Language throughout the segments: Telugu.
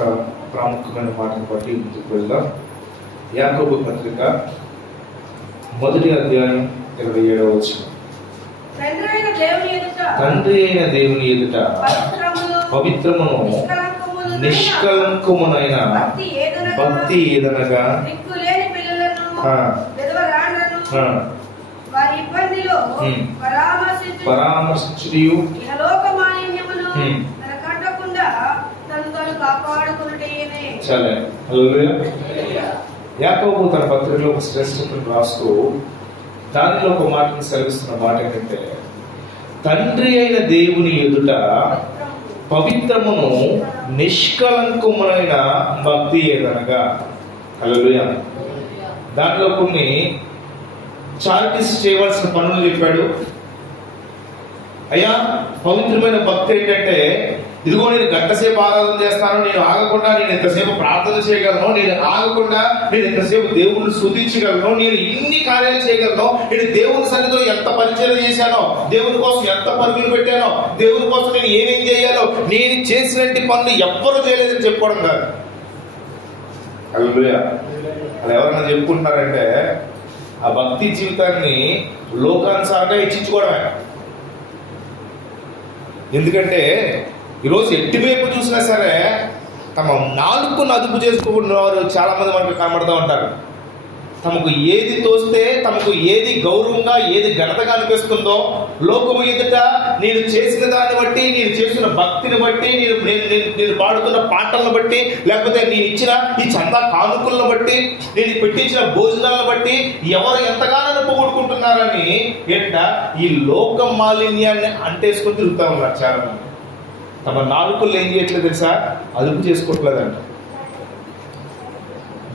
ఒక ప్రాముఖ్యమైన మాటను బట్టి ముందుకు వెళ్దాం. యాకోబు పత్రిక 1వ అధ్యాయం 27వ వచనం. తండ్రి అయిన దేవుని ఎదుట పవిత్రమును నిష్కలంకమునైన భక్తి ఏదనగా పరామర్శించుటయు చాలే. యాకోబు తన పత్రికలో ఒక శ్రేష్టతను రాస్తూ దానిలో ఒక మాటను సెలవిస్తున్న మాట ఏంటంటే, తండ్రి అయిన దేవుని ఎదుట పవిత్రమును నిష్కలంకమునైన భక్తి ఏదనగా. హల్లెలూయా. దాంట్లో కొన్ని చారిటీస్ చేయవలసిన పనులు చెప్పాడు. అయ్యా, పవిత్రమైన భక్తి ఏంటంటే, ఇదిగో నేను గంటసేపు ఆరాధన చేస్తాను, నేను ఆగకుండా నేను ఎంతసేపు ప్రార్థన చేయగలను, నేను ఆగకుండా నేను ఎంతసేపు దేవుణ్ణి స్తుతించగలను, నేను ఇన్ని కార్యాలు చేయగలను, నేను దేవుని సన్నిధిలో ఎంత పరిచయం చేశానో, దేవుని కోసం ఎంత పరుగులు పెట్టానో, దేవుని కోసం నేను ఏమేం చేయాలో, నేను చేసినట్టు పనులు ఎవ్వరూ చేయలేదని చెప్పుకోవడం కాదు. హల్లెలూయా. అది ఎవరైనా చెప్పుకుంటున్నారంటే ఆ భక్తి జీవితాన్ని లోకానుసారంగా హెచ్చించుకోవడమే. ఎందుకంటే ఈరోజు ఎట్టివైపు చూసినా సరే తమ నాలుకను అదుపు చేసుకున్న వారు చాలా మంది మనకు కనబడుతూ ఉంటారు. తమకు ఏది తోస్తే, తమకు ఏది గౌరవంగా, ఏది ఘనతగా అనిపిస్తుందో, లోకము ఎదుట నేను చేసిన దాన్ని బట్టి, నేను చేసిన భక్తిని బట్టి, నేను పాడుతున్న పాటలను బట్టి, లేకపోతే నేను ఇచ్చిన ఈ చందా కానుకలను బట్టి, నేను పెట్టించిన భోజనాలను బట్టి ఎవరు ఎంతగానో పొగుడుకుంటున్నారని ఈ లోక మాలిన్యాన్ని అంటేసుకుని తిరుగుతూ ఉన్నారు చాలా మంది. తమ నాలుకలు ఏం చేయట్లేదు తెలుసా? అదుపు చేసుకోవట్లేదంట.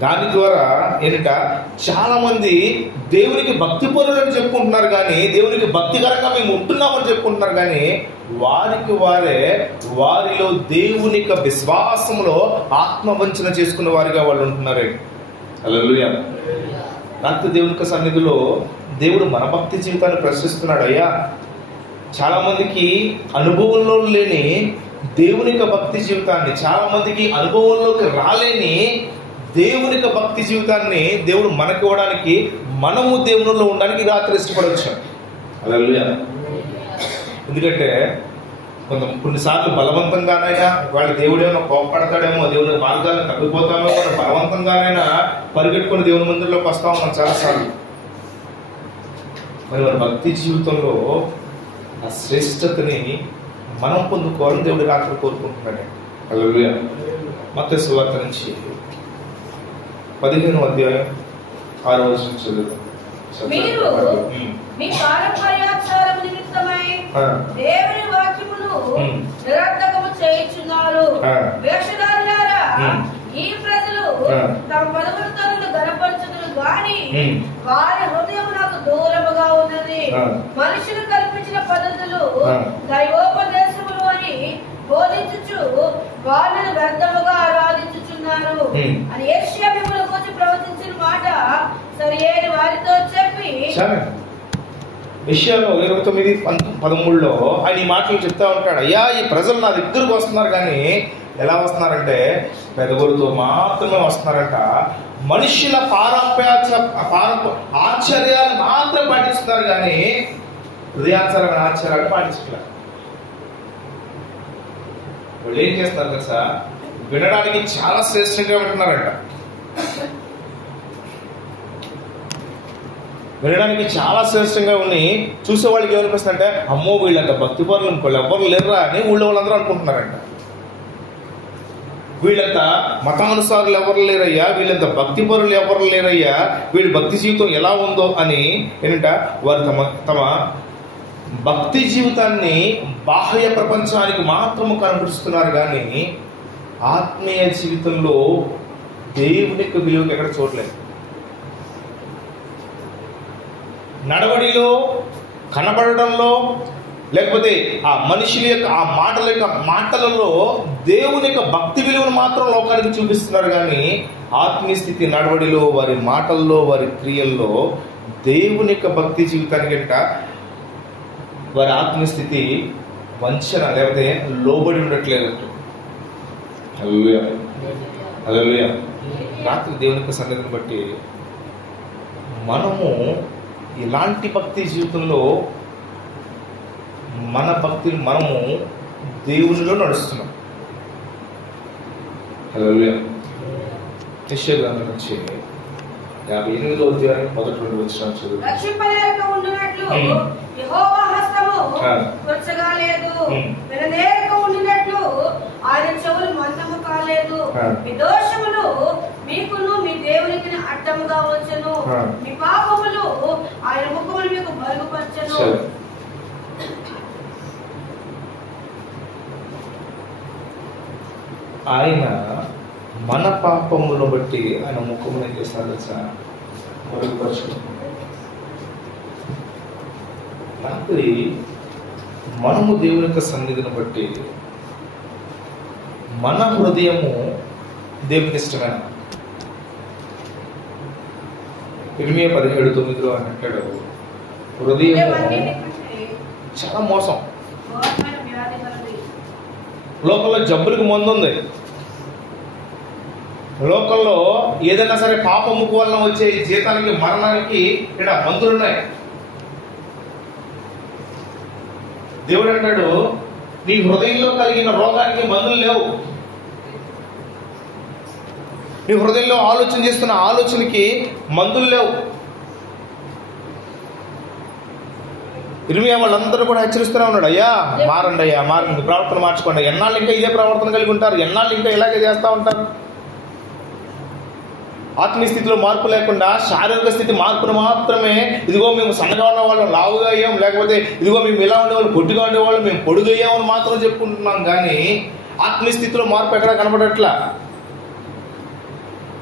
దాని ద్వారా ఏంటంట, చాలా మంది దేవునికి భక్తి పరులని చెప్పుకుంటున్నారు కానీ, దేవునికి భక్తికరంగా మేము ఉంటున్నామని చెప్పుకుంటున్నారు కానీ, వారికి వారే వారిలో దేవుని యొక్క విశ్వాసంలో ఆత్మవంచన చేసుకున్న వారిగా వాళ్ళు ఉంటున్నారే. హల్లెలూయా. రాత్రి దేవుని సన్నిధిలో దేవుడు మన భక్తి జీవితాన్ని ప్రశ్నిస్తున్నాడు. అయ్యా, చాలా మందికి అనుభవంలో లేని దేవుని యొక్క భక్తి జీవితాన్ని, చాలా మందికి అనుభవంలోకి రాలేని దేవుని యొక్క భక్తి జీవితాన్ని దేవుడు మనకి ఇవ్వడానికి, మనము దేవునిలో ఉండడానికి రాత్రి ఇష్టపడవచ్చు. హల్లెలూయా. ఎందుకంటే కొన్నిసార్లు బలవంతంగానైనా, వాళ్ళ దేవుడు ఏమైనా కోపడతాడేమో, దేవుని మార్గాలను తగ్గిపోతామో, బలవంతంగానైనా పరిగెట్టుకుని దేవుని మందిరంలోకి వస్తా ఉన్నాం చాలాసార్లు. మరి మన భక్తి జీవితంలో ఆ శ్రేష్టతని మనం పొందుకోవాలని దేవుడు రాత్రి కోరుకుంటున్నాడు. హల్లెలూయా. మత్తయి సువార్త నుంచి 15వ అధ్యాయం 6వ వచనం చదువుతాం. మీరు మీ పారంపర్యాచారము నిమిత్తమై దేవుని వాక్యమును నిరర్థకము చేయుచున్నారు. వేషధారులారా, ఈ ప్రజలు తమ పదవులతో గనపరచుదురు గాని వారి హృదయం నాకు దూరముగా ఉన్నది. మనుషులు కల్పించిన పద్ధతులు దైవోపదేశములు అని బోధించుచు వాళ్ళను వ్యర్థముగా ఆరాధించుచున్నారు అని యేషయా మిమ్ములను గురించి ప్రవచించిన మాట సరియైన వారితో చెప్పి. యెషయా 29:13 ఆయన ఈ మాటలు చెప్తా ఉంటాడు. అయ్యా, ఈ ప్రజలు నా దగ్గరకు వస్తున్నారు కానీ ఎలా వస్తున్నారంటే పెదవులతో మాత్రమే వస్తున్నారంట. మనుషుల ఆశ్చర్యాలు మాత్రం పాటిస్తున్నారు కానీ హృదయాచారమైన ఆశ్చర్యాలు పాటించట్లేదు. వాళ్ళు ఏం చేస్తున్నారు తెలుసా? వినడానికి చాలా శ్రేష్టంగా వింటున్నారంట, వినడానికి చాలా శ్రేష్టంగా ఉండి చూసే వాళ్ళకి ఏమనిపిస్తుందంటే, అమ్మో వీళ్ళంత భక్తి పరులు అనుకోవాలి, ఎవ్వరు లేరురా అని ఊళ్ళో వాళ్ళందరూ అనుకుంటున్నారంట. వీళ్ళంత మతానుసారులు ఎవరు లేరయ్యా, వీళ్ళంత భక్తి పరులు ఎవరు లేరయ్యా, వీళ్ళ భక్తి జీవితం ఎలా ఉందో అని ఏంటంట వారు తమ భక్తి జీవితాన్ని బాహ్య ప్రపంచానికి మాత్రము కనపరుస్తున్నారు కానీ ఆత్మీయ జీవితంలో దేవుని యొక్క విలువకి ఎక్కడ చూడలేదు. నడవడిలో, కనబడడంలో, లేకపోతే ఆ మనుషుల యొక్క ఆ మాటలలో దేవుని యొక్క భక్తి విలువను మాత్రం లోకానికి చూపిస్తున్నారు కానీ ఆత్మీయ స్థితి నడవడిలో, వారి మాటల్లో, వారి క్రియల్లో దేవుని యొక్క భక్తి జీవితానికి వారి ఆత్మీయ స్థితి వంచన లేకపోతే లోబడి ఉండట్లేదు. హల్లెలూయా, హల్లెలూయా. రాత్రి దేవుని యొక్క సన్నిధిని బట్టి మనము ఇలాంటి భక్తి జీవితంలో మన భక్తిని మనము దేవునిలో నడుస్తున్నాం. హల్లెలూయా. యెషయా గ్రంథం నుంచి 58వ అధ్యాయం 1-2 వచనాలు చదువు. రక్షింపలేక ఉండునట్లు యెహోవా హస్తము కొరచగా లేదు, వినలేక ఉండినట్లు ఆయన చెవులు మందము కాలేదు. మీ దోషములు మీకును మీ దేవునికి అడ్డముగా వచ్చెను, మీ పాపములు ఆయన ముఖములు మీకు మరుగుపరచెను. ఆయన మన పాపములను బట్టి ఆయన ముఖమును చేస్తాడు సార్, మరుగుపరచడం. రాత్రి మనము దేవుని యొక్క సన్నిధిని బట్టి మన హృదయము దేవునికి ఇష్టమైన. ఇర్మియా 17:9 అని అంటాడు, హృదయం చాలా మోసం. లోకంలో జబ్బులకు మందు ఉంది. లోకంలో ఏదైనా సరే పాపముకు వలన వచ్చే జీతానికి మరణానికి ఇక్కడ మందులు ఉన్నాయి. దేవుడు అంటాడు, నీ హృదయంలో కలిగిన రోగానికి మందులు లేవు. నీ హృదయంలో ఆలోచన చేస్తున్న ఆలోచనకి మందులు లేవు. ఇర్మియా వాళ్ళందరూ కూడా హెచ్చరిస్తూనే ఉన్నాడు, అయ్యా మారండి, అయ్యా మారండి, ప్రవర్తన మార్చుకోండి. ఎన్నాళ్ళు ఇంకా ఇదే ప్రవర్తన కలిగి ఉంటారు? ఎన్నాళ్ళు ఇంకా ఇలాగే చేస్తూ ఉంటారు? ఆత్మీయ స్థితిలో మార్పు లేకుండా శారీరక స్థితి మార్పును మాత్రమే, ఇదిగో మేము సన్నగా ఉన్నవాళ్ళం లావుగా అయ్యాం, లేకపోతే ఇదిగో మేము ఇలా ఉండేవాళ్ళు పొట్టిగా ఉండేవాళ్ళు మేము పొడుగయ్యామని మాత్రం చెప్పుకుంటున్నాం. కానీ ఆత్మీయ స్థితిలో మార్పు ఎక్కడా కనపడట్లా.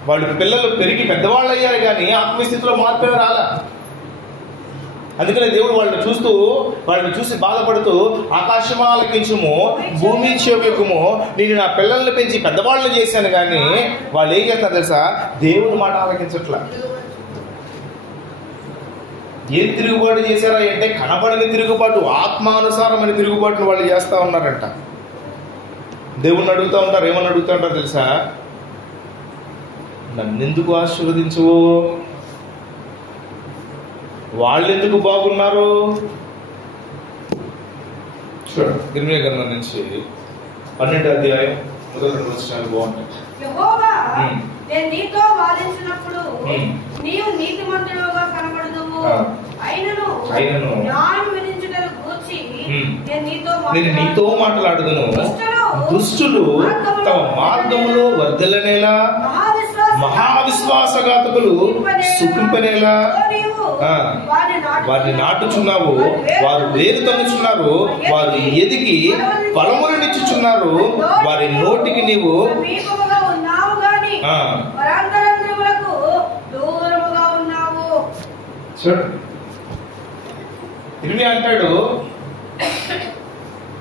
వాళ్ళు పిల్లలు పెరిగి పెద్దవాళ్ళు అయ్యారు కానీ ఆత్మీయ స్థితిలో మార్పు ఏమీ రాలా. అందుకనే దేవుడు వాళ్ళని చూసి బాధపడుతూ, ఆకాశమా ఆలకించుము, భూమి చెవియకుము, నేను నా పిల్లల్ని పెంచి పెద్దవాళ్ళని చేశాను. కానీ వాళ్ళు ఏం చేస్తారు తెలుసా? దేవుని మాట ఆలకించట్లా. ఏం తిరుగుబాటు చేశారా అంటే కనబడని తిరుగుబాటు, ఆత్మానుసారమైన తిరుగుబాటును వాళ్ళు చేస్తా ఉన్నారంట. దేవుణ్ణి అడుగుతూ ఉంటారు, ఏమని అడుగుతూ ఉంటారు తెలుసా? నన్నెందుకు ఆశీర్వదించువు? వాళ్ళెందుకు బాగున్నారు? చూడండి, ఇర్మియా గ్రంథం నుంచి 12వ అధ్యాయం 1-2 వచనాలు బాగుంటాయి. యెహోవా నేను నీతో వాదించినప్పుడు నీవు నీతిమంతుడుగా కనబడదువు, అయినను న్యాయం విధించుటను గూర్చి నేను నీతో మాట్లాడుదును. దుష్టులు తమ మార్గములో వర్ధిల్లనేలా, మహావిశ్వాసఘాతకులు సుఖింపనేలా వారిని నాటుచున్నావు. వారు వేరు తన్నుచున్నారు, వారు ఎదిగి ఫలములనిచ్చుచున్నారు. వారి నోటికి నీవు చూడండి. ఇర్మియా అంటాడు,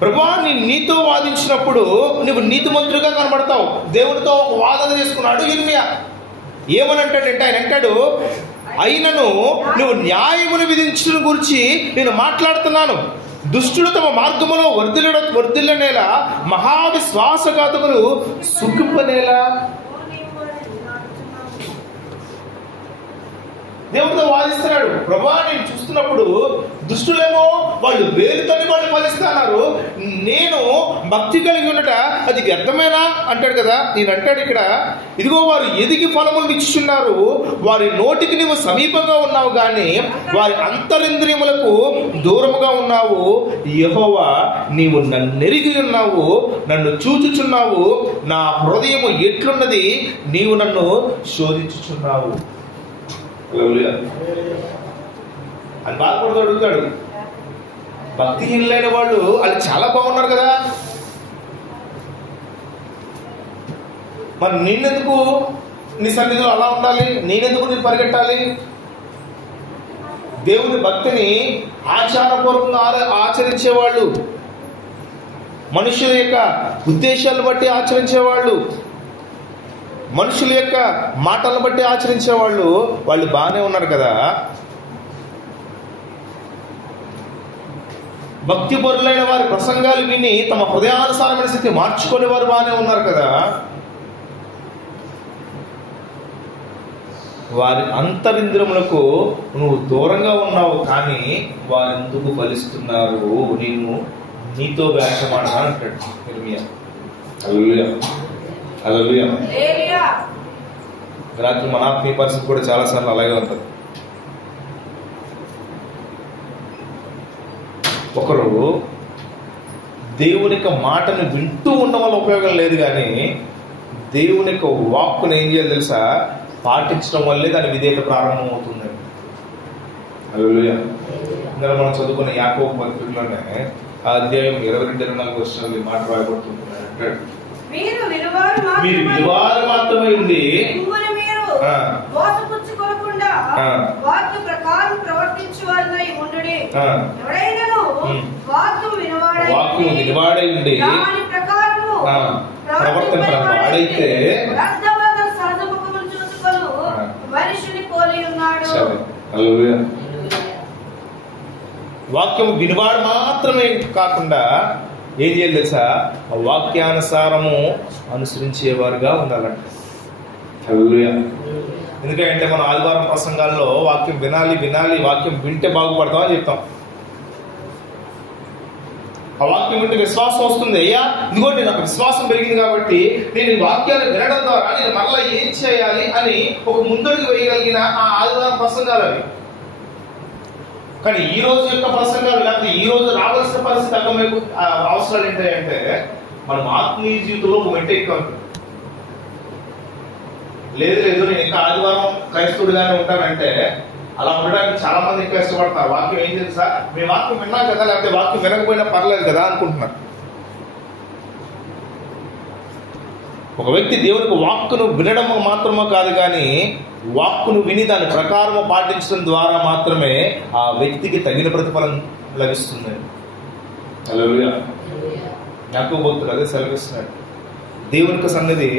ప్రభువా నీతో వాదించినప్పుడు నువ్వు నీతిమంతుడిగా కనబడతావు. దేవునితో ఒక వాదన చేసుకున్నాడు ఇర్మియా. ఏమని అంటాడంటే, ఆయన అంటాడు, అయినను నువ్వు న్యాయమును విధించడం గురించి నేను మాట్లాడుతున్నాను. దుష్టులు తమ మార్గములో వర్ధిల్లనేలా, మహావిశ్వాసఘాతకులు సుఖింపనేలా. దేవుడితో వాదిస్తున్నాడు. ప్రభువా నేను చూస్తున్నప్పుడు దుష్టులేమో వాళ్ళు వేరుతోని వాళ్ళు ఫలిస్తున్నారు, నేను భక్తి కలిగి ఉండట అది వ్యర్థమేనా అంటాడు కదా. నేను అంటాడు ఇక్కడ, ఇదిగో వారు ఎదిగి ఫలములు ఇచ్చుచున్నారు, వారి నోటికి నీవు సమీపంగా ఉన్నావు కానీ వారి అంతరింద్రియములకు దూరముగా ఉన్నావు. యెహోవా నీవు నన్నెరిగి ఉన్నావు, నన్ను చూచుచున్నావు, నా హృదయము ఎట్లున్నది నీవు నన్ను శోధించుచున్నావు. అని బాధపడుతూ అడుగుతాడు. భక్తిహీనులైన వాళ్ళు చాలా బాగున్నారు కదా, మరి నేనెందుకు నీ సన్నిధిలో అలా ఉండాలి? నేనెందుకు నేను పరిగెట్టాలి? దేవుని భక్తిని ఆచారపూర్వకంగా ఆచరించేవాళ్ళు, మనుషుల యొక్క ఉద్దేశాలను బట్టి ఆచరించేవాళ్ళు, మనుషుల యొక్క మాటలను బట్టి ఆచరించేవాళ్ళు, వాళ్ళు బాగానే ఉన్నారు కదా. భక్తి పరులైన వారి ప్రసంగాలు విని తమ హృదయానుసారమైన స్థితి మార్చుకునే వారు బాగానే ఉన్నారు కదా. వారి అంతరింద్రములకు నువ్వు దూరంగా ఉన్నావు, కానీ వారు ఎందుకు ఫలిస్తున్నారు, నేను నీతో వేషమాడనా అంటాడు ఇర్మియా. హల్లెలూయా, హల్లెలూయా. రాత్రి మన ఆత్మీయ పరిస్థితి కూడా చాలాసార్లు అలాగే ఉంటుంది. ఒకరు దేవుని యొక్క మాటను వింటూ ఉండడం వల్ల ఉపయోగం లేదు, కానీ దేవుని యొక్క వాక్కును ఏం చేయాలి తెలుసా, పాటించడం వల్లే దాని విధేయత ప్రారంభం అవుతుంది. హల్లెలూయా. ఇందులో మనం చదువుకున్న యాకోబు పత్రికలోనే ఆ అధ్యాయం 22-24 వచనాలు ఈ మాట రాయబడుతుంది. అంటాడు, మీరు విలువారు మాత్రమే ఉండి వాక్కు వినివాడై ఉండి ప్రవర్తన వాడైతే వాక్యం వినివాడు మాత్రమే కాకుండా ఏం చేయాలి తెలుసా, వాక్యానుసారము అనుసరించేవారుగా ఉండాలంట. హల్లెలూయా. ఎందుకంటే మనం ఆదివారం ప్రసంగాల్లో వాక్యం వినాలి వినాలి, వాక్యం వింటే బాగుపడతాం అని చెప్తాం. ఆ వాక్యం వింటే విశ్వాసం వస్తుంది. అయ్యా ఇదిగోండి నాకు విశ్వాసం పెరిగింది కాబట్టి నేను ఈ వాక్యాన్ని వినడం ద్వారా నేను మరలా ఏం చేయాలి అని ఒక ముందడుగు వేయగలిగిన ఆ ఆదివారం ప్రసంగాలు అవి. కానీ ఈ రోజు యొక్క ప్రసంగాలు, లేకపోతే ఈ రోజు రావాల్సిన పరిస్థితి అర్థమైపు అవసరాలు ఏంటంటే మనం ఆత్మీయ జీవితంలో ఒక మెట్టు ఎక్కువ ఉంటుంది. లేదు నేను ఇంకా ఆదివారం క్రైస్తవుడిగానే ఉంటానంటే అలా ఉండడానికి చాలా మంది ఎక్కువ ఇష్టపడతారు. వాక్యం ఏం తెలుసా, మీ వాక్యం విన్నా కదా, లేకపోతే వాక్యం వినకపోయినా పర్లేదు కదా అనుకుంటున్నారు. ఒక వ్యక్తి దేవునికి వాక్కును వినడం మాత్రమే కాదు, కానీ వాక్కును విని దాని ప్రకారం పాటించడం ద్వారా మాత్రమే ఆ వ్యక్తికి తగిన ప్రతిఫలం లభిస్తుంది. హల్లెలూయా. యాకోబు భక్తుడు అదే సెలవిస్తున్నాడు. దేవునికి సన్నిధి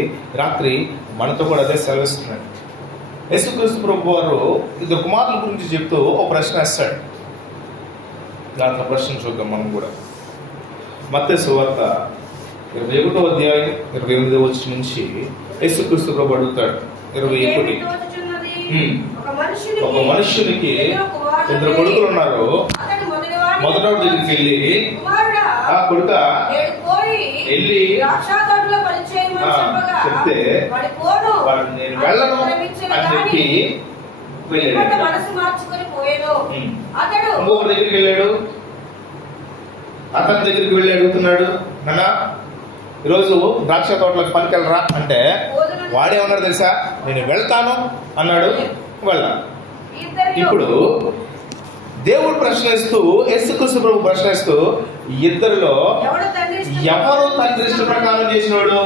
రాత్రి మనతో కూడా అదే సెలవిస్తున్నాడు. యేసుక్రీస్తు ప్రభు వారు ఇద్దరు కుమారుల గురించి చెప్తూ ఒక ప్రశ్న వేస్తాడు. దాంట్లో ప్రశ్న చూద్దాం మనం కూడా. మత్తయి సువార్త 21వ అధ్యాయం 28వ వచనం నుంచి యేసుక్రీస్తు ప్రభు అడుగుతాడు. 21 ఒక మనుష్యునికి ఇద్దరు కొడుకులు ఉన్నారు. మొదటి దగ్గరికి వెళ్ళి, ఆ కొడుక వెళ్ళి చెప్తే వాడు నేను వెళ్ళను అని చెప్పి వెళ్ళాడు. ఇంకొకరి దగ్గరికి వెళ్ళాడు. అతని దగ్గరికి వెళ్ళి అడుగుతున్నాడు, నాన్న ఈరోజు ద్రాక్ష తోటలకు పనికెళ్ళరా అంటే వాడేమన్నాడు తెలుసా, నేను వెళ్తాను అన్నాడు. వెళ్ళా. ఇప్పుడు దేవుడు ప్రశ్నిస్తూ, యేసుక్రీస్తు ప్రభు ప్రశ్నిస్తూ, ఇద్దరిలో ఎవరు తండ్రి ఇష్ట ప్రకారం చేసినవాడు?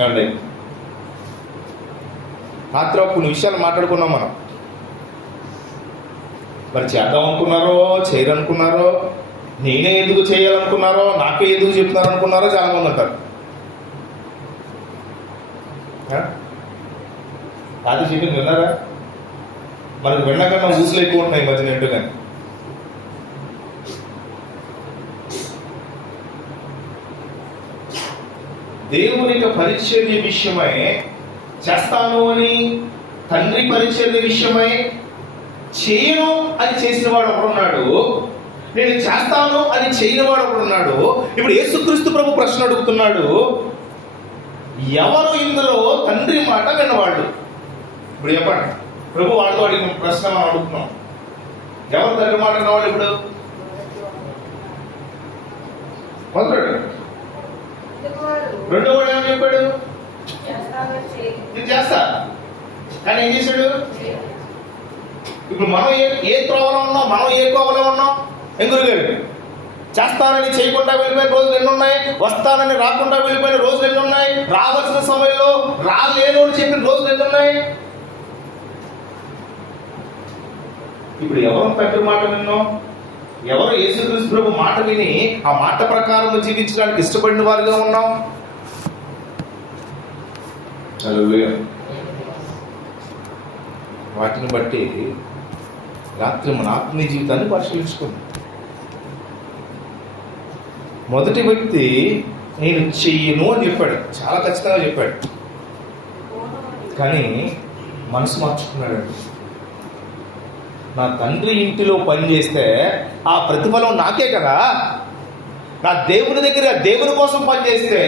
ఏమండి, రాత్రి కొన్ని విషయాలు మాట్లాడుకున్నాం మనం. మరి చేద్దాం అనుకున్నారో చేయరనుకున్నారో, నేనే ఎందుకు చేయాలనుకున్నారో, నాకే ఎందుకు చెప్తున్నారు అనుకున్నారో చాలా మంది అంటారు. రాత్రి చెప్పింది విన్నారా? మనకు విన్నకన్నా ఊసులు ఎక్కువ ఉంటాయి మధ్యన ఏంటో. దేవునికి పరిచర్య విషయమై చేస్తాను అని, తండ్రి పరిచర్య విషయమై చేయను అని చేసిన వాడు ఒకడున్నాడు, నేను చేస్తాను అని చేయని వాడు ఒకడున్నాడు. ఇప్పుడు యేసుక్రీస్తు ప్రభు ప్రశ్న అడుగుతున్నాడు, ఎవరు ఇందులో తండ్రి మాట విన్నవాళ్ళు? ఇప్పుడు చెప్పండి, ప్రభు వాళ్ళతో అడిగిన ప్రశ్న మనం అడుగుతున్నాం, ఎవరు తండ్రి మాట విన్నవాళ్ళు? ఇప్పుడు మొదలు రెండో వాడు ఏమని చెప్పాడు? నేను చేస్తా, కానీ ఏం చేశాడు? ఇప్పుడు మనం ఏ త్రోవలో ఉన్నాం, మనం ఏ కోవలో ఉన్నాం? గురుగారు చేస్తానని చేయకుండా వెళ్ళిపోయిన రోజులు ఎన్ని ఉన్నాయి, వస్తానని రాకుండా వెళ్ళిపోయిన రోజులు ఎన్ని ఉన్నాయి, రావాల్సిన సమయంలో రాలేను అని చెప్పిన రోజులు ఎన్ని ఉన్నాయి? ఇప్పుడు ఎవరు తండ్రి మాట విన్నాం? ఎవరు యేసుక్రీస్తు ప్రభు మాట విని ఆ మాట ప్రకారం జీవించడానికి ఇష్టపడిన వారిగా ఉన్నాం? వాటిని బట్టి రాత్రి మన ఆత్మీయ జీవితాన్ని పరిశీలించుకుంది. మొదటి వ్యక్తి నేను చెయ్యను అని చెప్పాడు, చాలా ఖచ్చితంగా చెప్పాడు. కానీ మనసు మార్చుకున్నాడండి. నా తండ్రి ఇంటిలో పని చేస్తే ఆ ప్రతిఫలం నాకే కదా. నా దేవుని దగ్గర దేవుని కోసం పనిచేస్తే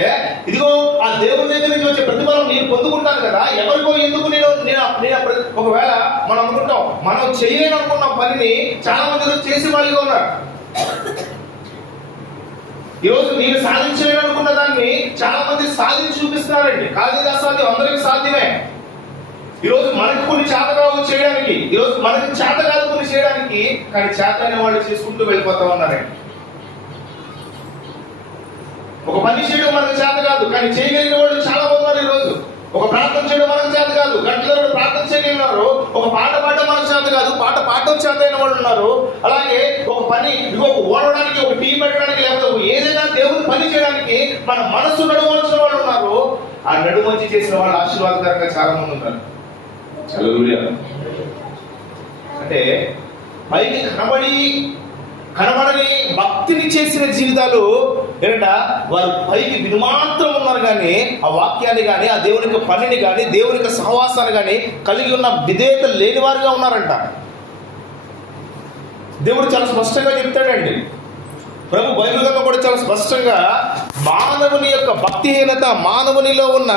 ఇదిగో ఆ దేవుని దగ్గర నుంచి వచ్చే ప్రతిఫలం నేను పొందుకుంటాను కదా. ఎవరికో ఎందుకు నేను ఒకవేళ మనం అనుకుంటాం, మనం చేయలేని అనుకున్న పనిని చాలా మంది చేసే వాళ్ళుగా ఉన్నారు. ఈరోజు నేను సాధించలేని అనుకున్న దాన్ని చాలా మంది సాధించి చూపిస్తున్నారండి. కాదు అసాధ్యం, అందరికి సాధ్యమే. ఈరోజు మనకి కొన్ని చేత కావు చేయడానికి, ఈరోజు మనకి చేత కాదు కొన్ని చేయడానికి, కానీ చేత అనే వాళ్ళు చేసుకుంటూ వెళ్ళిపోతా ఉన్నారండి. ఒక పని చేయడం మనకు చేత కాదు, కానీ చేయగలిగిన వాళ్ళు చాలా ఉన్నారు. ఈరోజు ఒక ప్రార్థన చేయడం మనకు చేత కాదు, గంటల ప్రార్థన చేయగలిగినారు. ఒక పాట పాడడం మనకు చేత కాదు, పాట పాడడం చేత అయిన వాళ్ళు ఉన్నారు. అలాగే ఒక పని ఓడడానికి, ఒక టీ పెట్టడానికి, లేకపోతే ఏదైనా దేవుని పని చేయడానికి మన మనసు నడుమల్సిన వాళ్ళు ఉన్నారు. ఆ నడుమంచి చేసిన వాళ్ళు ఆశీర్వాదకరంగా చాలా మంది ఉన్నారు. అంటే పైకి కనబడని భక్తిని చేసిన జీవితాలు ఏంటంట, వారు పైకి వినుమాత్రం ఉన్నారు కానీ ఆ వాక్యాన్ని కానీ ఆ దేవునికి పనిని కానీ దేవునికి సహవాసాన్ని కానీ కలిగి ఉన్న విధేయత లేని వారుగా ఉన్నారంట. దేవుడు చాలా స్పష్టంగా చెప్తాడండి. ప్రభు బైబిల్లో కూడా చాలా స్పష్టంగా మానవుని యొక్క భక్తిహీనత, మానవునిలో ఉన్న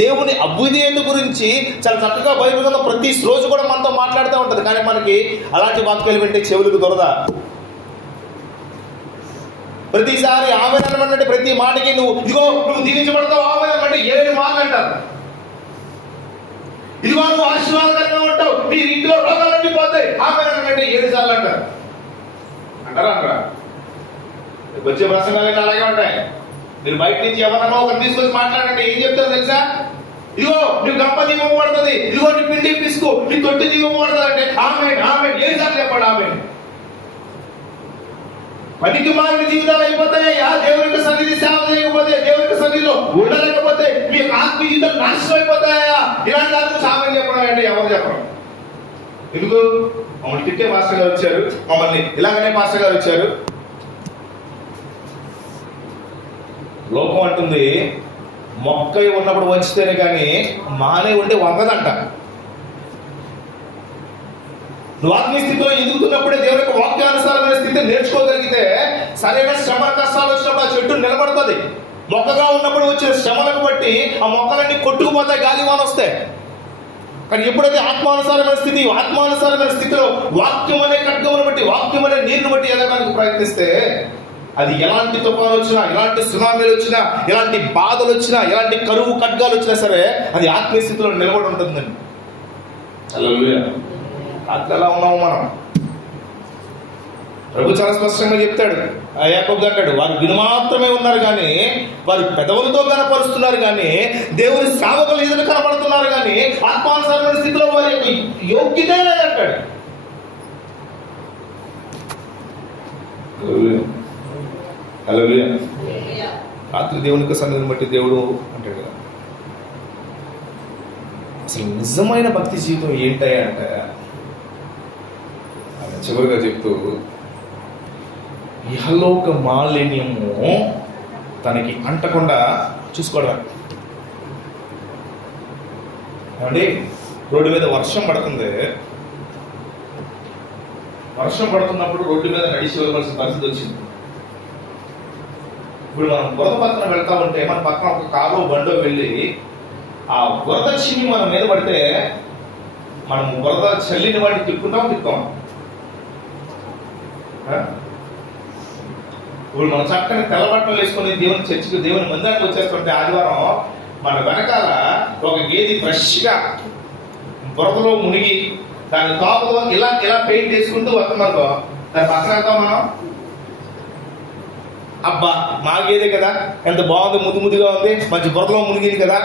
దేవుని అభ్యుదయత గురించి చాలా చక్కగా బైబిల్లో ప్రతి రోజు కూడా మనతో మాట్లాడుతూ ఉంటది. కానీ మనకి అలాంటి వాక్యాలు వింటే చెవులకు దొరద. ప్రతిసారి ఆమెనంటే ప్రతి మాటకి నువ్వు దీవించబడతావు, ఆమెనంటే 7 మాటలు అంటారు. ఇదిగో నువ్వు ఆశీర్వాదకరంగా ఉంటావు, నీ ఇంట్లో రోగాలన్నీ పోతాయి, ఆమెనంటే 7 సార్లు అంటారు. అంటారా? వచ్చే ప్రసంగాలు అలాగే ఉంటాయి. మీరు బయట నుంచి ఎవరన్నా ఒకరు తీసుకొచ్చి మాట్లాడంటే ఏం చెప్తారు తెలుసా? ఇదిగో నీ గంప దీపబడుతుంది, ఇదిగో నీ పిండి పిసుకు, నీ తొట్టి దీపబడుతుంది అంటే ఆమె 7 సార్లు చెప్పండి ఆమె. పనికి మారిన జీవితాలు అయిపోతాయి. దేవునికి సన్నిధి సేవ చేయకపోతే, దేవునికి సన్నిధిలో ఉండలేకపోతే మీ ఆత్మీయ జీవితాలు నాశనం అయిపోతాయా? ఇలాంటి దానికి సామెత చెప్పడం అంటే ఎవరు చెప్పడం? ఎందుకు? మమ్మల్ని తిట్టే మాస్టర్ గారు వచ్చారు, మమ్మల్ని ఇలాగనే మాస్టర్ గారు వచ్చారు. లోకం అంటుంది మొక్క ఉన్నప్పుడు వంచితేనే కానీ మానే ఉంటే వంగదంట. నువ్వు ఆత్మీయ స్థితిలో ఎదుగుతున్నప్పుడే దేవుని యొక్క వాక్యానుసారమైన స్థితిని నేర్చుకోగలిగితే సరైన శ్రమ కష్టాలు వచ్చినప్పుడు ఆ చెట్టు నిలబడుతుంది. మొక్కగా ఉన్నప్పుడు వచ్చిన శ్రమలకు బట్టి ఆ మొక్కలన్నీ కొట్టుకుపోతాయి, గాలివాన వస్తాయి. కానీ ఎప్పుడైతే ఆత్మానుసారమైన స్థితిలో వాక్యం అనే ఖడ్గమును బట్టి, వాక్యం అనే నీరుని బట్టి ఎదగడానికి ప్రయత్నిస్తే అది ఎలాంటి తుఫాను వచ్చినా, ఎలాంటి సునామీలు వచ్చినా, ఎలాంటి బాధలు వచ్చినా, ఎలాంటి కరువు ఖడ్గాలు వచ్చినా సరే అది ఆత్మీయ స్థితిలో నిలబడి ఉంటుందండి. అట్లా ఎలా ఉన్నాము మనం? ప్రభు చాలా స్పష్టంగా చెప్తాడు. యాకోబు అంటాడు, వారు వినుమాత్రమే ఉన్నారు కానీ, వారు పెదవులతో కనపరుస్తున్నారు కానీ, దేవుని సేవకులు ఎదురు కనపడుతున్నారు కానీ ఆత్మానుసారమైన స్థితిలో వారి యొక్క యోగ్యత లేదంటాడు. రాత్రి దేవునికి సన్నిధిని బట్టి దేవుడు అంటాడు కదా. అసలు నిజమైన భక్తి జీవితం ఏంటయ్యా అంటే చివరిగా చెప్తూ, ఇహలోక మాలిన్యము తనకి అంటకుండా చూసుకోవడం. ఏమండి, రోడ్డు మీద వర్షం పడుతుంది. వర్షం పడుతున్నప్పుడు రోడ్డు మీద నడిచి వెళ్ళవలసిన పరిస్థితి వచ్చింది. ఇప్పుడు మనం బురద పక్కన వెళ్తా ఉంటే మన పక్కన ఒక కారు బండో వెళ్ళి ఆ బురద చిన్ని మన మీద పడితే మనం బురద చల్లిని వాటిని తిప్పుతాం. ఇప్పుడు మనం చక్కని తెల్లబట్టలు వేసుకుని దేవుని చర్చికి, దేవుని మందిరానికి వచ్చేస్తుంటే ఆదివారం మన వెనకాల ఒక గేది ఫ్రెష్గా బురదలో మునిగి దాని తాపలో ఇలా పెయింట్ వేసుకుంటూ వస్తున్నారో దాని పక్కన వెళ్తాం మనం. అబ్బా మా గేదే కదా, ఎంత బాగుంది, ముద్దుగా ఉంది, మంచి బురదలో మునిగింది కదా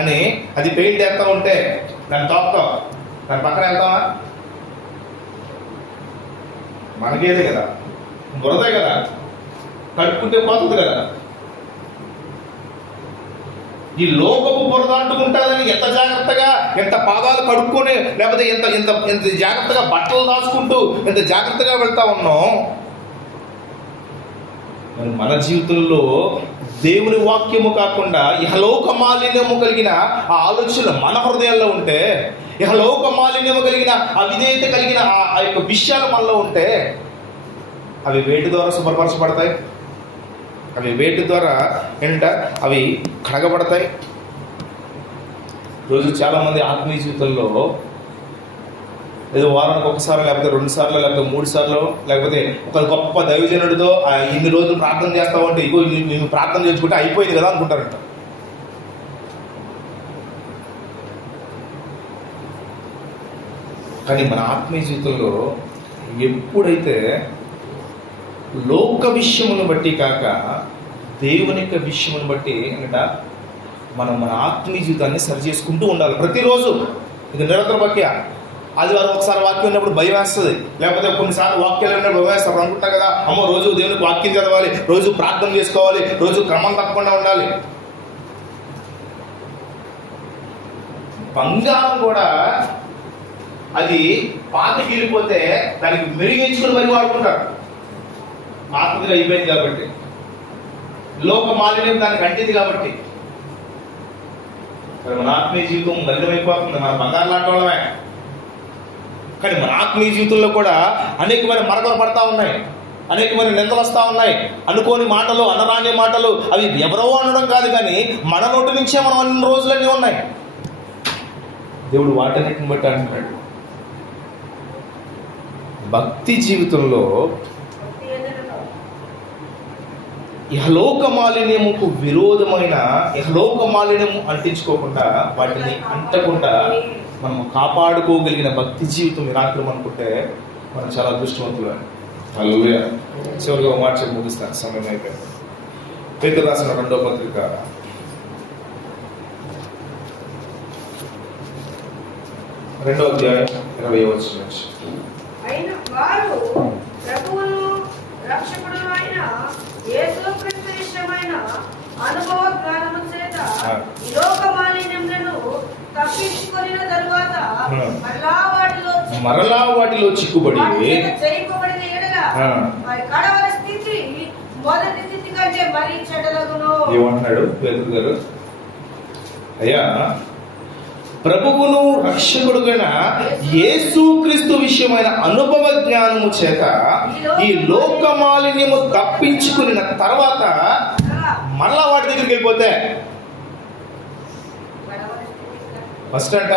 అని అది పెయింట్ వేస్తా ఉంటే దాన్ని తాపుతాం, దాని పక్కన వెళ్తామా? మనకేదే కదా, బురదే కదా, కడుక్కుంటే పోతుంది కదా. ఈ లోకపు బురద అంటుకుంటుందని ఎంత జాగ్రత్తగా, ఎంత పాదాలు కడుక్కొని, లేకపోతే ఎంత ఎంత ఎంత జాగ్రత్తగా బట్టలు దాచుకుంటూ ఎంత జాగ్రత్తగా వెళ్తా ఉన్నాం. మన జీవితంలో దేవుని వాక్యము కాకుండా ఇహలోక మాలిన్యము కలిగిన ఆ ఆలోచనలు మన హృదయాల్లో ఉంటే ఇక లోక మాలిన్యము కలిగిన అవిధేయత కలిగిన ఆ యొక్క విషయాలు మనలో ఉంటే అవి వేటి ద్వారా శుభ్రపరచబడతాయి, అవి వేటి ద్వారా ఏంటంటే అవి కడగబడతాయి. రోజు చాలామంది ఆత్మీయ జీవితంలో ఏదో వారానికి ఒకసారి, లేకపోతే 2 సార్లు, లేకపోతే 3 సార్లు, లేకపోతే ఒక గొప్ప దైవజనుడితో ఇన్ని రోజులు ప్రార్థన చేస్తావు అంటే ఇగో నేను ప్రార్థన చేసుకుంటే అయిపోయింది కదా అనుకుంటారంట. కానీ మన ఆత్మీయ జీవితంలో ఎప్పుడైతే లోక విషయమును బట్టి కాక దేవుని యొక్క విషయమును బట్టి అనట మనం మన ఆత్మీయ జీవితాన్ని సరి చేసుకుంటూ ఉండాలి ప్రతిరోజు. ఇది నిరంతర వాక్య. ఆదివారం ఒకసారి వాక్యం ఉన్నప్పుడు భయం వేస్తుంది, లేకపోతే కొన్నిసార్లు వాక్యాలు ఉన్నప్పుడు భయం వేస్తారు. అనుకుంటాం కదా, అమ్మో రోజు దేవునికి వాక్యం చదవాలి, రోజు ప్రార్థన చేసుకోవాలి, రోజు క్రమం తప్పకుండా ఉండాలి. బంగారం కూడా అది పాతకి వెళ్ళిపోతే దానికి మెరుగించుకుని మరి వాడుకుంటారు. పాతదిగా అయిపోయింది కాబట్టి, లోక మాలిన్యం దానికి అంటింది కాబట్టి. మన ఆత్మీయ జీవితం మలినమైపోతుంది, మన బంగారం లాంటి వాళ్ళమే. కానీ మన ఆత్మీయ జీవితంలో కూడా అనేకమైన మరకలు పడతా ఉన్నాయి, అనేకమైన నిందలు వస్తూ ఉన్నాయి, అనుకోని మాటలు, అనరాని మాటలు. అవి ఎవరో అనడం కాదు, కానీ మన నోటి నుంచే మనం అన్ని రోజులన్నీ ఉన్నాయి. దేవుడు వాటన్నిటిని బట్టి అంటున్నాడు, భక్తి జీవితంలో ఇహలోక మాలిన్యముకు విరోధమైన ఇహలోక మాలిన్యము అంటించుకోకుండా, వాటిని అంటకుండా మనం కాపాడుకోగలిగిన భక్తి జీవితం ఈ రాత్రి అనుకుంటే మనం చాలా అదృష్టవంతులు. హల్లెలూయా. చివరిగా ఒక మాట చెప్పి ముగిస్తాను, సమయం అయిపోయింది. పేతురు రాసిన 2వ పత్రిక 2వ అధ్యాయం 20వ వచనం నుంచి. అయిన వారు ప్రభువును రక్షకుడును అయిన యేసుక్రీస్తు విషయమైన అనుభవ జ్ఞానము చేత ఈ లోక మాలిన్యములను తప్పించుకొనిన తరువాత మరలా వాటిలో చిక్కుబడి చేయబడిన ఎడల వారి కడవరి స్థితి మొదటి స్థితి కంటే మరీ చెడ్డలగును. ఏమంటున్నాడు పేతురు గారు? అయ్యా, ప్రభువును రక్షకుడుగైన యేసుక్రీస్తు విషయమైన అనుభవ జ్ఞానము చేత ఈ లోక మాలిన్యము తప్పించుకున్న తర్వాత మరలా వాటి దగ్గరికి వెళ్ళిపోతే, ఫస్ట్ అంట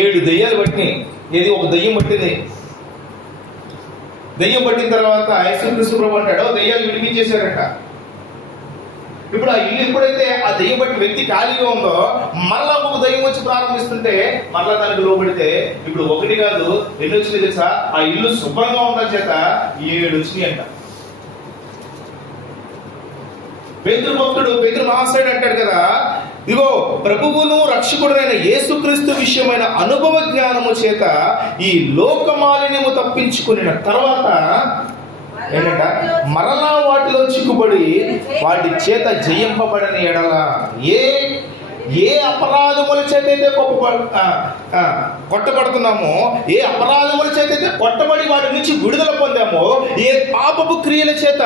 7 దెయ్యాలు పట్టినాయి. ఏది ఒక దెయ్యం పట్టింది. దెయ్యం పట్టిన తర్వాత యేసుక్రీస్తు ప్రభు అంటాడు దెయ్యాలు విడిపించేశారట. ఇప్పుడు ఆ ఇల్లు ఎప్పుడైతే ఆ దెయ్యం పట్టిన వ్యక్తి ఖాళీగా ఉందో మరలా ఒక దెయ్యం వచ్చి ప్రారంభిస్తుంటే మరలా దానికి లోబడితే ఇప్పుడు 1 కాదు 2 వచ్చినాయి తెలుసా? ఆ ఇల్లు శుభ్రంగా ఉండడం చేత 7 వచ్చినాయి అంట. పేతురు భక్తుడు, పేతురు మహాశయుడు అంటాడు కదా, ఇగో ప్రభువును రక్షకుడైన యేసుక్రీస్తు విషయమైన అనుభవ జ్ఞానము చేత ఈ లోక మాలిన్యము తప్పించుకున్న తర్వాత ఏంటంట మరలా వాటిలో చిక్కుబడి వాటి చేత జయింపబడని ఎడల ఏ అపరాధముల చేత అయితే కొట్టబడుతున్నామో, ఏ అపరాధముల చేత అయితే కొట్టబడి వాటి నుంచి విడుదల పొందామో, ఏ పాపపు క్రియల చేత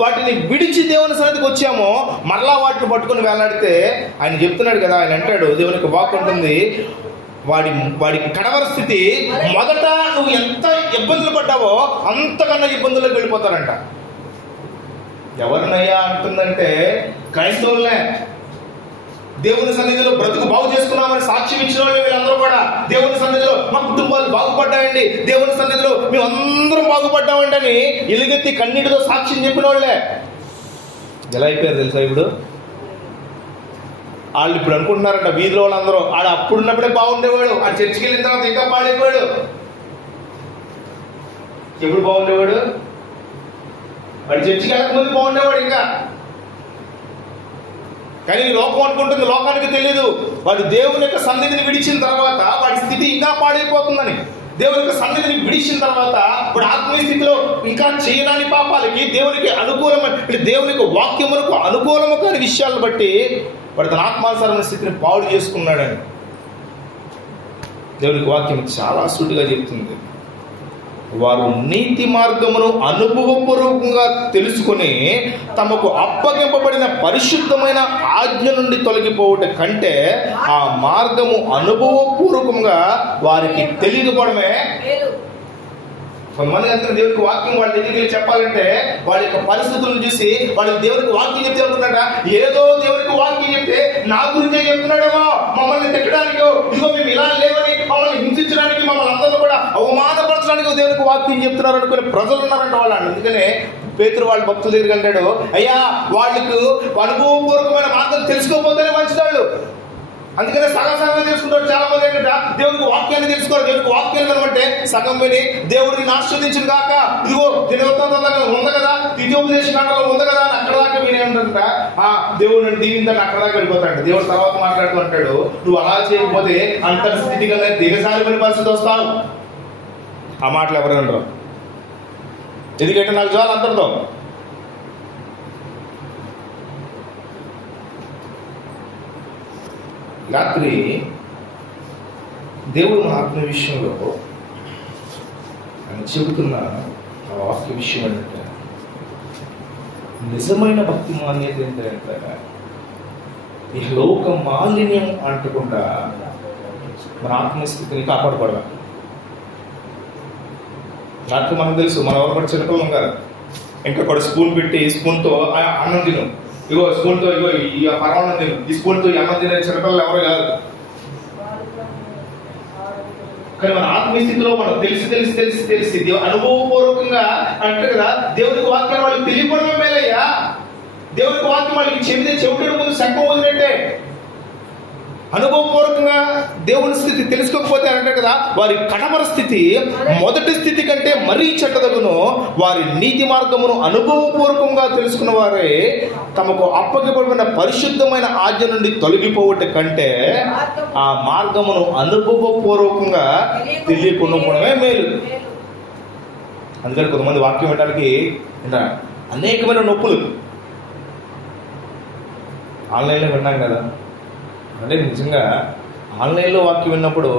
వాటిని విడిచి దేవుని సన్నిధికి వచ్చామో మరలా వాటిని పట్టుకుని వేలాడితే ఆయన చెప్తున్నాడు కదా, ఆయన అంటాడు, దేవునికి వాక్ ఉంటుంది, వాడి కడవర స్థితి మొదట నువ్వు ఎంత ఇబ్బందులు పడ్డావో అంతకన్నా ఇబ్బందుల్లోకి వెళ్ళిపోతారంట. ఎవరినయ్యా అంటుందంటే క్రైస్తవులనే. దేవుని సన్నిధిలో బ్రతుకు బాగు చేసుకున్నామని సాక్ష్యం ఇచ్చిన వాళ్ళు వీళ్ళందరూ కూడా దేవుని సన్నిధిలో మా కుటుంబాలు బాగుపడ్డాయండి, దేవుని సన్నిధిలో మేము అందరం బాగుపడ్డామండి అని ఎలుగెత్తి కన్నీటితో సాక్ష్యం చెప్పిన వాళ్ళే ఎలా అయిపోయారు తెలుసా? ఇప్పుడు వాళ్ళు ఇప్పుడు అనుకుంటున్నారంట వీధిలో వాళ్ళందరూ ఆడ అప్పుడున్నప్పుడే బాగుండేవాడు, ఆ చర్చికి వెళ్ళిన తర్వాత ఇంకా పాడైపోయాడు. ఎప్పుడు బాగుండేవాడు? వాడి చర్చికి వెళ్ళకముందు బాగుండేవాడు ఇంకా. కానీ లోకం అనుకుంటుంది, లోకానికి తెలియదు వాడు దేవుని యొక్క సన్నిధిని విడిచిన తర్వాత వాడి స్థితి ఇంకా పాడైపోతుందని. దేవుని యొక్క సన్నిధిని విడిచిన తర్వాత వాడు ఆత్మీయ స్థితిలో ఇంకా చేయరాని పాపాలకి దేవునికి అనుకూలమైన దేవుని యొక్క వాక్యములకు అనుకూలము కాని విషయాలను బట్టి వాడు తన ఆత్మానుసారమైన స్థితిని పాడు చేసుకున్నాడని దేవునికి వాక్యం చాలా సూటిగా చెప్తుంది. వారు నీతి మార్గమును అనుభవపూర్వకంగా తెలుసుకుని తమకు అప్పగింపబడిన పరిశుద్ధమైన ఆజ్ఞ నుండి తొలగిపోవుట కంటే ఆ మార్గము అనుభవపూర్వకంగా వారికి తెలియకపోవడమే. కొంతమంది అంతా దేవునికి వాక్యం వాళ్ళ దగ్గరికి వెళ్ళి చెప్పాలంటే వాళ్ళ యొక్క పరిస్థితులను చూసి వాళ్ళకి దేవునికి వాక్యం చెప్తే అనుకున్నాడా, ఏదో దేవునికి వాక్యం చెప్తే నా గురించే చెప్తున్నాడేమో, మమ్మల్ని తిట్టడానికి, ఇదిగో మేము ఇలా లేవని మమ్మల్ని హింసించడానికి, మమ్మల్ని అందరూ కూడా అవమానపరచడానికి దేవునికి వాక్యం చెప్తున్నారు అనుకునే ప్రజలు ఉన్నారంట వాళ్ళు. అందుకనే పేతురు వాళ్ళ భక్తుల దగ్గరికి అంటాడు, అయ్యా వాళ్ళకు అనుభవపూర్వకమైన మార్గం తెలుసుకోకపోతేనే మంచివాళ్ళు. అందుకనే సగం తెలుసుకుంటారు చాలా మంది. ఏంటంటే దేవునికి వాక్యాన్ని తెలుసుకోవాలి, దేవునికి వాక్యాన్ని కనబట్టే సగం విని దేవుడిని ఆస్వాదించిన కాక ఇదిగో దినవృత్తాంతంలో ఉంది కదా, ద్వితీయోపదేశ కాండంలో ఉంది కదా అని అక్కడ దాకా వినేంట దేవుడిని దీవిందని అక్కడ దాకా వెళ్ళిపోతాడు. దేవుడు తర్వాత మాట్లాడుతూ అంటాడు, నువ్వు అలా చేయకపోతే అంతర్స్థితిగా దిగసారిపోయిన పరిస్థితి వస్తావు. ఆ మాటలు ఎవరు అంటారు? ఎందుకంటే నాకు చాలా అంతర్తో రాత్రి దేవుడు ఆత్మ విషయంలో ఆయన చెబుతున్న ఆ వాక్య విషయం ఏంటంటే, నిజమైన భక్తి మాన్యత ఏంటంటే ఈ లోక మాలిన్యం అంటకుండా మన ఆత్మస్థితిని కాపాడుకోవడం. రాత్రి మనకు తెలుసు, మనం ఎవరు కూడా చిన్నపిల్లం కాదు. ఇంకా కూడా స్పూన్ పెట్టి స్పూన్తో అన్నం తిను, ఇగో స్పూన్తో ఇగో ఈ పరమాన్నం తిను, ఈ స్పూన్తో ఈ అన్నం తినే చిన్నపిల్లలు ఎవరు కాదు. కానీ మన ఆత్మీయస్థితిలో మనం తెలిసి అనుభవపూర్వకంగా అంటే కదా దేవుడికి వాక్యం వాళ్ళకి తెలియపడమే మేలయ్యా. దేవుడికి వాక్యం వాళ్ళకి చెవిటి ముందు శంఖం వదిలేంటే అనుభవపూర్వకంగా దేవుని స్థితి తెలుసుకోకపోతే అంటే కదా వారి కడమర స్థితి మొదటి స్థితి కంటే మరీ చెడ్డదగును. వారి నీతి మార్గమును అనుభవపూర్వకంగా తెలుసుకున్న వారే తమకు అప్పగింపబడిన పరిశుద్ధమైన ఆజ్ఞ నుండి తొలగిపోవట కంటే ఆ మార్గమును అనుభవపూర్వకంగా తెలియకుండా మేలు. అందుకని కొంతమంది వాక్యం వినడానికి అనేకమైన నొప్పులు. ఆన్లైన్లో విన్నాం కదా, అంటే నిజంగా ఆన్లైన్లో వాక్యం విన్నప్పుడు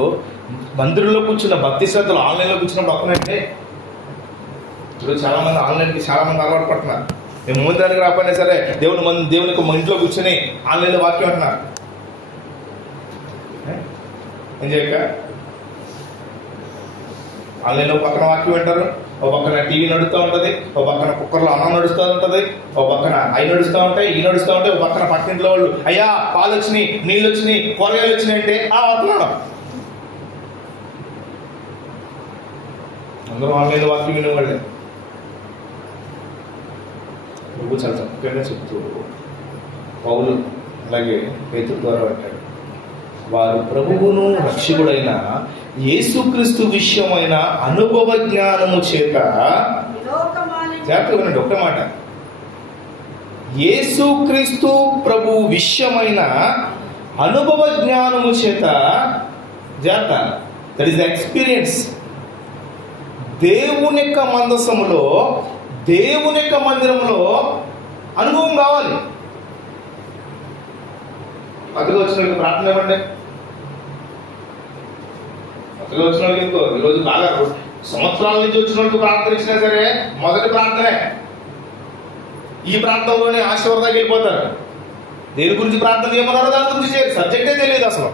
మందిరంలో కూర్చున్న భక్తి శ్రద్ధలు ఆన్లైన్లో కూర్చున్నప్పుడు ఒక్కనంటే ఇప్పుడు చాలామంది ఆన్లైన్కి చాలామంది అలవాటు పడుతున్నారు. మేము ముందు దానికి రాకపోయినా సరే దేవునికి మా ఇంట్లో కూర్చొని ఆన్లైన్లో వాక్యం అంటున్నారు. ఏం చేయక ఆన్లైన్లో పక్కన వాక్యం వింటారు, ఓ పక్కన టీవీ నడుస్తూ ఉంటుంది, ఓ పక్కన కుక్కర్లో అన్నం నడుస్తూ ఉంటుంది, ఓ పక్కన అవి నడుస్తూ ఉంటాయి, ఈ నడుస్తూ ఉంటాయి, ఓ పక్కన పక్కింట్లో వాళ్ళు అయ్యా పాలు వచ్చినాయి, నీళ్ళు వచ్చినాయి, కూరగాయలు వచ్చినాయి అంటే వస్తున్నాడు. అందరూ ఆన్లైన్ వాక్యం వినేవాళ్ళే. నువ్వు చాలా చక్కగా చెప్తూ పౌలు అలాగే పేతురు ద్వారా పెట్టాడు, వారు ప్రభువును రక్షకుడైన యేసుక్రీస్తు విషయమైన అనుభవ జ్ఞానము చేత జాగ్రత్తగా ఒక్క మాట, యేసుక్రీస్తు ప్రభు విషయమైన అనుభవ జ్ఞానము చేత జాగ్రత్త, దట్ ఈస్ ద ఎక్స్పీరియన్స్. దేవుని యొక్క మందసములో దేవుని యొక్క మందిరంలో అనుభవం కావాలి. అతను వచ్చిన ప్రార్థన ఇవ్వండి, అతను వచ్చిన వాళ్ళకి ఇంకో ఈరోజు బాగా సంవత్సరాల నుంచి వచ్చిన వాళ్ళకి ప్రార్థన ఇచ్చినా సరే మొదటి ప్రార్థనే. ఈ ప్రాంతంలోనే ఆశీర్వాదానికి వెళ్ళిపోతారు. దేని గురించి ప్రార్థన చేయమన్నారో దాని గురించి చేయరు, సబ్జెక్టే తెలియదు అసలు.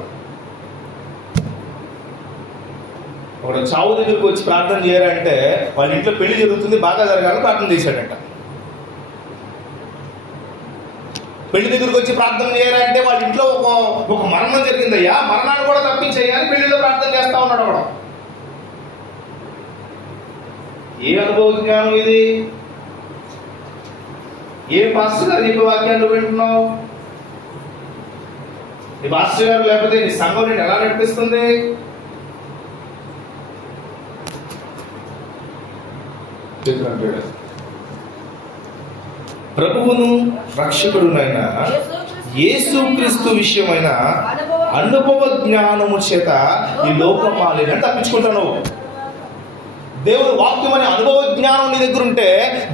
ఒకడు చావు దగ్గరికి వచ్చి ప్రార్థన చేయాలంటే వాళ్ళ ఇంట్లో పెళ్లి జరుగుతుంది, బాగా జరగాలని ప్రార్థన చేశాడంట. పెళ్లి దగ్గరికి వచ్చి ప్రార్థన చేయాలంటే వాళ్ళ ఇంట్లో ఒక మరణం జరిగిందయ్యా, మరణాన్ని కూడా తప్పించేయాలని పెళ్లిలో ప్రార్థన చేస్తా ఉన్నాడు అక్కడ. ఏ అనుభవ జ్ఞానం ఇది? ఏ పాస్టర్ గారు చెప్పే వాక్యాన్ని వింటున్నావు? నీ పాస్టర్ గారు లేకపోతే నీ సంఘం నేను ఎలా నడిపిస్తుంది? ప్రభువును రక్షకుడునైన యేసుక్రీస్తు విషయమైన అనుభవ జ్ఞానము చేత ఈ లోకమాలిని తప్పించుకుంటాను. దేవుని వాక్యం అనే అనుభవ జ్ఞానం నీ దగ్గర ఉంటే,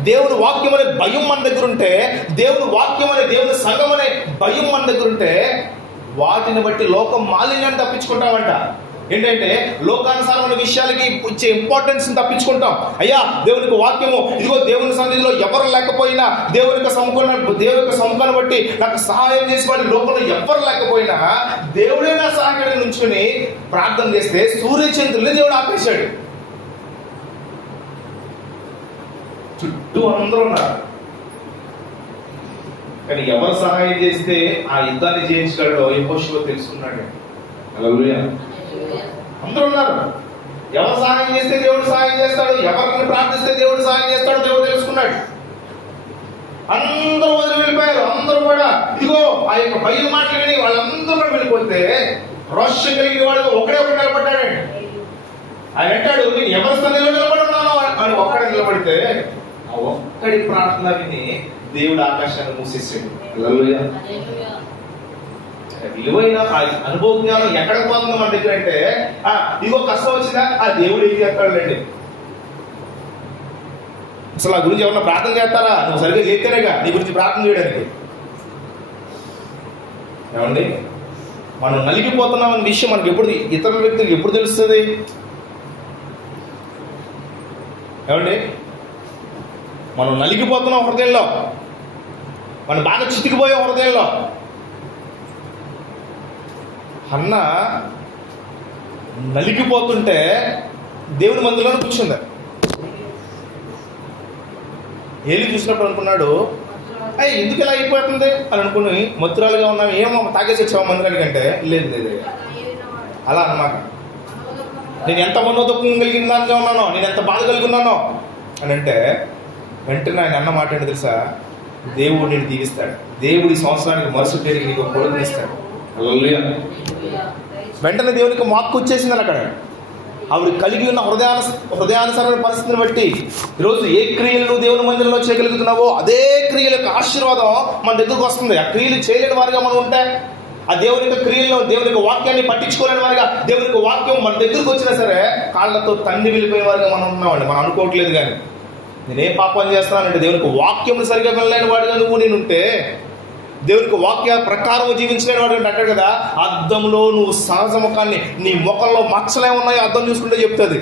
దేవుని వాక్యం అనే భయం మన దగ్గర ఉంటే, దేవుని వాక్యం అనే దేవుని సంఘం అనే భయం మన దగ్గర ఉంటే, వాటిని బట్టి లోకం మాలిన్యాన్ని తప్పించుకుంటామంట. ఏంటంటే లోకానుసారమైన విషయాలకి ఇచ్చే ఇంపార్టెన్స్ తప్పించుకుంటాం. అయ్యా దేవునికి వాక్యము, ఇదిగో దేవుని సన్నిధిలో ఎవరు లేకపోయినా, దేవుని యొక్క సముఖాన్ని బట్టి నాకు సహాయం చేసి వాడి లోకంలో ఎవరు లేకపోయినా దేవుడే నా సహాయం నుంచుని ప్రార్థన చేస్తే సూర్యచంద్రుల్ని దేవుడు ఆపేశాడు. చుట్టూ అందరూ ఉన్నారు, కానీ ఎవరు సహాయం చేస్తే ఆ యుద్ధాన్ని జయించాడో యెహోషువ తెలుసుకున్నాడు. హల్లెలూయా. అందరూ ఉన్నారు, ఎవరు సహాయం చేస్తే దేవుడు సహాయం చేస్తాడు, ఎవరిని ప్రార్థిస్తే దేవుడు సహాయం చేస్తాడు దేవుడు తెలుసుకున్నాడు. అందరూ వదిలి వెళ్ళిపోయారు. అందరూ కూడా ఇదిగో ఆ యొక్క బయలు మాటలు విని వాళ్ళందరూ వెళ్ళిపోతే రోషం కలిగిన వాడు ఒకడే నిలబడ్డాడండి. ఆయన అంటాడు, నేను ఎవరి స్థానంలో నిలబడున్నాను అని ఒక్కడే నిలబడితే ఆ ఒక్కడి ప్రార్థన విని దేవుడు ఆకాశాన్ని మూసేసాడు. హల్లెలూయా. విలువైన అనుభవ జ్ఞానం ఎక్కడికి పోతుందో మన దగ్గర అంటే, ఇదిగో కష్టం వచ్చిందా ఆ దేవుడు ఏం చేస్తాడులేండి. అసలు ఆ గురించి ఎవరన్నా ప్రార్థన చేస్తారా? నువ్వు సరిగ్గా చేస్తేనేగా నీ గురించి ప్రార్థన చేయడానికి. ఏమండి, మనం నలిగిపోతున్నాం అనే విషయం మనకి ఎప్పుడు, ఇతర వ్యక్తులకు ఎప్పుడు తెలుస్తుంది? ఏమండి, మనం నలిగిపోతున్నాం హృదయంలో, మనం బాగా చితికిపోయాం హృదయంలో. అన్న నలిగిపోతుంటే దేవుడి మందిరంలో కూర్చుంది. ఏలి చూసినప్పుడు అనుకున్నాడు, అయ్యి ఎందుకు ఇలా అయిపోతుంది అని అనుకుని మత్తురాలుగా ఉన్నాం, ఏమో తాగేసి వచ్చావు మందిరానికి అంటే, లేదు లేదు అలా అన్నమాట. నేను ఎంత మనోదుఖం కలిగిన దానిగా ఉన్నానో, నేను ఎంత బాధ కలిగి ఉన్నానో అని అంటే, వెంటనే ఆయన అన్న మాట ఏంటి తెలుసా? దేవుడు నేను దీవిస్తాడు, దేవుడి సంవత్సరానికి మరుసటి నీకు కొడుకునిస్తాడు. వెంటనే దేవునికి మాకు వచ్చేసింది అక్కడ. ఆవిడ కలిగి ఉన్న హృదయానుసరమైన పరిస్థితిని బట్టి ఈరోజు ఏ క్రియలు నువ్వు దేవుని మందిరంలో చేయగలుగుతున్నావో అదే క్రియల యొక్క ఆశీర్వాదం మన దగ్గరకు వస్తుంది. ఆ క్రియలు చేయలేని వారిగా మనం ఉంటే, ఆ దేవుని యొక్క క్రియల్లో దేవుని యొక్క వాక్యాన్ని పట్టించుకోలేని వారిగా, దేవుని యొక్క వాక్యం మన దగ్గరకు వచ్చినా సరే కాళ్ళతో తండ్రి వెళ్ళిపోయిన వారిగా మనం ఉన్నామండి. మనం అనుకోవట్లేదు, కానీ నేనేం పాపం చేస్తున్నానంటే దేవునికి వాక్యం సరిగ్గా వెళ్ళలేని వాడిగా నేను ఉంటే, దేవునికి వాక్య ప్రకారం జీవించలేని వాడు అంటాడు కదా, అద్దంలో నువ్వు సహజ ముఖాన్ని, నీ ముఖంలో మచ్చలే ఉన్నాయో అద్దం చూసుకుంటే చెప్తుంది.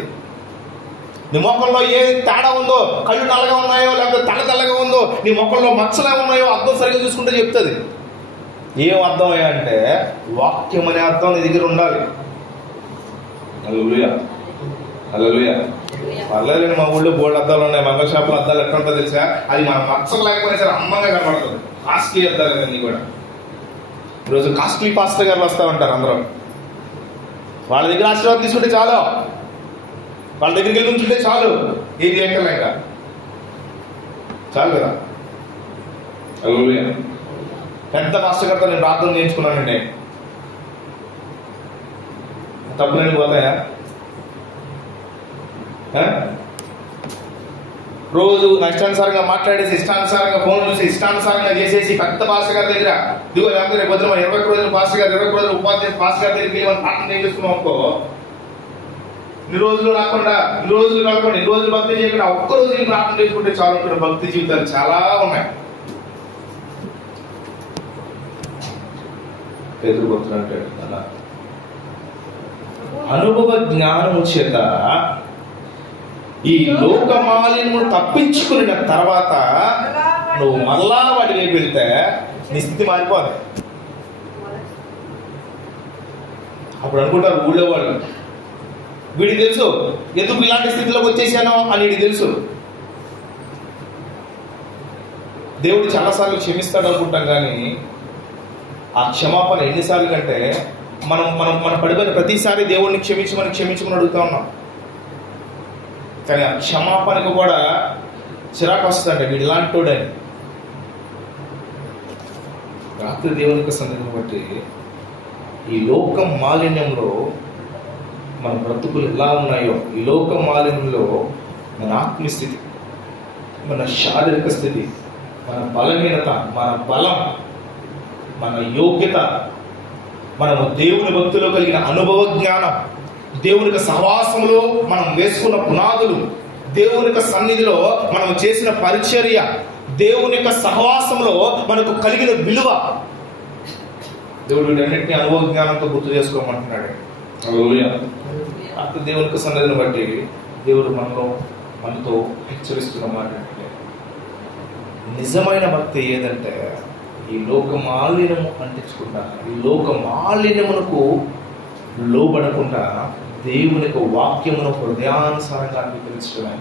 నీ ముఖంలో ఏ తేడా ఉందో, కళ్ళు నల్లగా ఉన్నాయో లేకపోతే తల తెల్లగా ఉందో, నీ ముఖంలో మచ్చలే ఉన్నాయో అద్దం సరిగ్గా చూసుకుంటే చెప్తుంది. ఏం అర్థం అంటే వాక్యం అనే అర్థం నీ దగ్గర ఉండాలి. హల్లెలూయా. హల్లెలూయా. పర్లేదండి, మా ఊళ్ళో బోర్డు అద్దాలు ఉన్నాయి, మంగళ షాపులో అద్దాలు ఎట్లా ఉంటుందో తెలుసా? అది మన మచ్చలు లేకపోయినా సరే అందంగా కనబడుతుంది. కాస్ట్లీ అద్దాలు కదండి కూడా. ఈరోజు కాస్ట్లీ పాస్టర్ గారు వస్తూ ఉంటారు అందరూ. వాళ్ళ దగ్గర ఆశీర్వాదం తీసుకుంటే చాలు, వాళ్ళ దగ్గరికి వెళ్ళి ఉంచుంటే చాలు, ఏది ఎక్కలేక చాలు కదా. హల్లెలూయా. పెద్ద పాస్టర్ గారితో నేను ప్రార్థన చేయించుకున్నానండి. తప్పులని పోతాయా? రోజు ఇష్టానుసారంగా మాట్లాడేసి, ఇష్టానుసారంగా ఫోన్ చూసి, ఇష్టానుసారంగా చేసేసి పెద్ద పాస్టర్ గారి దగ్గర ఇదిగో లేకపోతే రేపు వద్దు 20 రోజులు పాస్టర్ గారు, 20 రోజులు ఉపాధ్యాయ పాస్టర్ గారి దగ్గరికి మనం ప్రార్థన చేసుకున్నాం అనుకో, ఇన్ని రోజులు రాకుండా, ఇన్ని రోజులు కాకుండా, ఇన్ని రోజులు భక్తి చేయకుండా ఒక్క రోజు ప్రార్థన చేసుకుంటే చాలు అనుకున్న భక్తి జీవితాలు చాలా ఉన్నాయి. ఎదురుకొచ్చినట్టు అలా అనుభవ జ్ఞానము చేత ఈ లోక మాలిన్యము తప్పించుకున్న తర్వాత నువ్వు మళ్ళా వాటి వైపు వెళ్తే నీ స్థితి మారిపోదు. అప్పుడు అనుకుంటారు ఊళ్ళో వాళ్ళు, వీడికి తెలుసు ఎందుకు ఇలాంటి స్థితిలోకి వచ్చేసానో అని వీడికి తెలుసు. దేవుడు చాలాసార్లు క్షమిస్తాడు అనుకుంటాం, కానీ ఆ క్షమాపణ ఎన్నిసార్లు కంటే మనం పడిపోయిన ప్రతిసారి దేవుడిని క్షమించమని అడుగుతా ఉన్నాం. కానీ ఆ క్షమాపణకు కూడా చిరాకు వస్తుందండి, వీడు ఇలాంటోడని. రాత్రి దేవుని యొక్క సన్నిధిని బట్టి ఈ లోకం మాలిన్యంలో మన బ్రతుకులు ఎలా ఉన్నాయో, ఈ లోకం మాలిన్యంలో మన ఆత్మస్థితి, మన శారీరక స్థితి, మన బలహీనత, మన బలం, మన యోగ్యత, మనము దేవుని భక్తిలో కలిగిన అనుభవ జ్ఞానం, దేవుని సహవాసంలో మనం వేసుకున్న పునాదులు, దేవుని సన్నిధిలో మనం చేసిన పరిచర్య, దేవుని సహవాసంలో మనకు కలిగిన విలువ, దేవుడు వీటన్నిటిని అనుభవ జ్ఞానంతో గుర్తు చేసుకోమంటున్నాడు. అంత దేవునికి సన్నదిని బట్టి దేవుడు మనతో హెచ్చరిస్తున్న మాట అంటే, నిజమైన భక్తి ఏదంటే ఈ లోక మాలిన్యము అంటించకుండా, ఈ లోక మాలిన్యమునకు లోబడకుండా దేవుని యొక్క వాక్యమును హృదయానుసారంగా అంగీకరించడమే,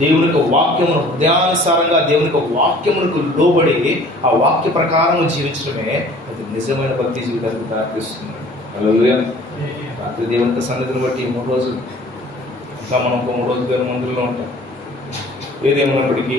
దేవుని యొక్క వాక్యమును హృదయానుసారంగా దేవుని యొక్క వాక్యమునకు లోబడి ఆ వాక్య ప్రకారం జీవించడమే అది నిజమైన భక్తి జీవితానికి దారితీస్తుంది. రాత్రి దేవుని యొక్క సన్నిధిని బట్టి 3 రోజులు ఇంకా మనం ఒక 3 రోజులు మందుల్లో ఉంటాం. ఏదేమన్నప్పటికీ